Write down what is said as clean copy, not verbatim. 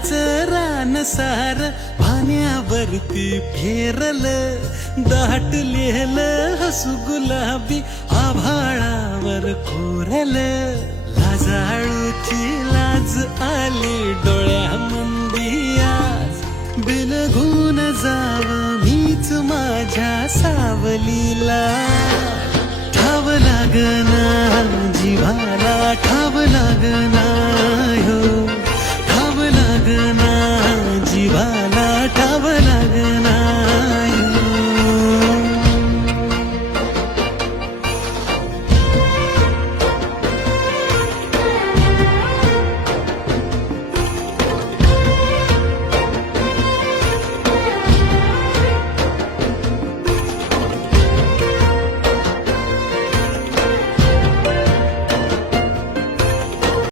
फुलाच रान सार पाण्यावरती फेरल, दाटलेल हसू गुलाबी आभाळावर कोरल. लाजाळूची लाज आली डोळ्यामंदी आज, बिलगून जाव मीच माझ्या सावलीला. ठाव लागना जीवाला, ठाव लागना